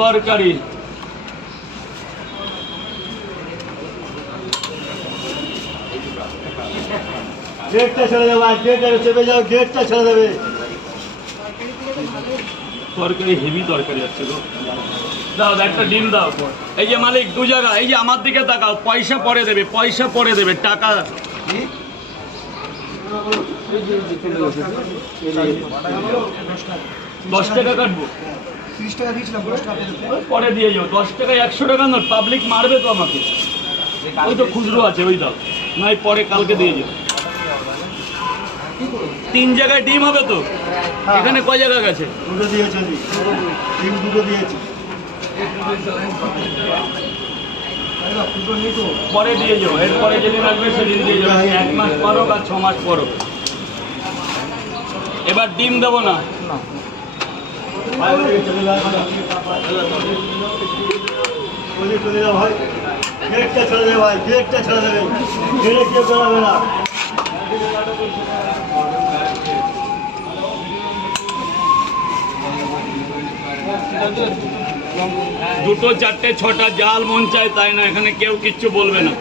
তরকারি, গেটটা ছেড়ে দেবে, গেটটা চেপে যাও, গেটটা ছেড়ে দেবে। তরকারি হেভি তরকারি আছে গো। দাও একটা ডিম দাও। এই যে মালিক 2 জায়গা, এই যে আমার দিকে তাকাও, পয়সা পরে দেবে, পয়সা পরে দেবে, টাকা 10 টাকা কাটবো, 30 টাকা দিয়েছিলাম, 10 টাকা পরে দিয়ে যাও। 10 টাকায় 100 টাকা নোট, পাবলিক মারবে তো আমাকে। ওই তো খুচরো আছে, ওই দাও, নয় পরে কালকে দিয়ে যাও। 3 জায়গায় ডিম হবে তো? এখানে কয় জায়গা গেছে? 2টো দিয়েছে, ডিম 2টো দিয়েছে। পরে দিয়ে যাও, এরপরে যেদিন আসবে সেদিন দিয়ে যাবে, 1 মাস পরও বা 6 মাস পরও। এবার ডিম দেবো না, চলে যাও ভাই, গেটটা ছেড়ে দেবে ভাই, গেটটা ছেড়ে দেবে, গেটে কেউ বেরোবে না। দুটো, চারটে, ছটা জাল মন চায় তাই না, এখানে কেউ কিচ্ছু বলবে না।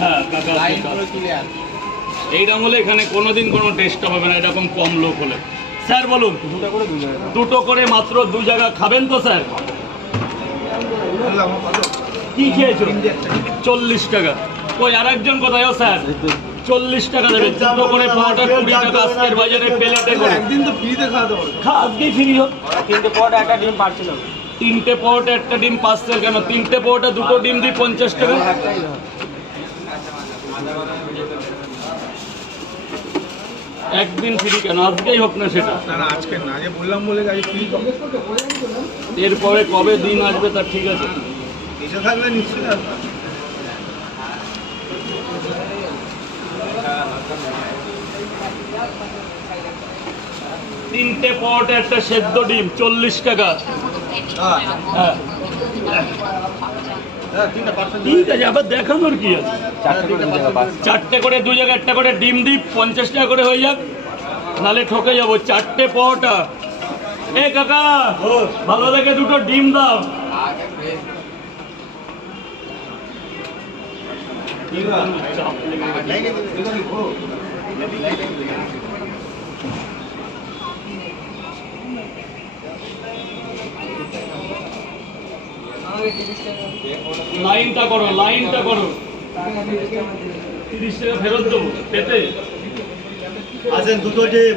হ্যাঁ কাকা, এইরকম হলে এখানে কোনোদিন কোনো টেস্ট হবে না, এরকম কম লোক হলে। স্যার বলুন, দুটো করে মাত্র 2 জায়গা খাবেন তো স্যার? কি খেয়েছো? 40 টাকা। কই আরেকজন কোথায়? স্যার 40 টাকা দেবে, দুটো করে পাওয়াটা 20 টাকা আজকের বাজারে প্লেটে করে। একদিন তো ফ্রিতে খাওয়াতে পারো। আজকেই ফ্রি হোক। 3টে পরোটা একটা ডিম পাচ্ছিল। 3টে পাওয়াটা একটা ডিম পাচ্ছেন কেন? 3টে পাওয়াটা 2টো ডিম দিই 50 টাকা। একদিন ফ্রি কেন? আজকেই হোক না সেটা। আজকে না, যে বললাম বলে গাড়ি ফ্রি এরপরে কবে দিন আসবে তার ঠিক আছে। এসে থাকলে নিশ্চয়ই আসবে। তিনটে পাওয়াটা একটা সেদ্ধ ডিম 40 টাকা। হ্যাঁ ঠিক আছে, আবার দেখানোর কি আছে? 4টে করে 2 জায়গায় একটা করে ডিম দিই, 50 টাকা করে হয়ে যাক, নালে ঠকে যাবো। 4টে পাওয়াটা। এ কাকা, ভালো দেখে 2টো ডিম দাও। লাইনটা করো, লাইনটা করো। 30 টাকা ফেরত দেবো পেতে। আসেন 2টো ডিম।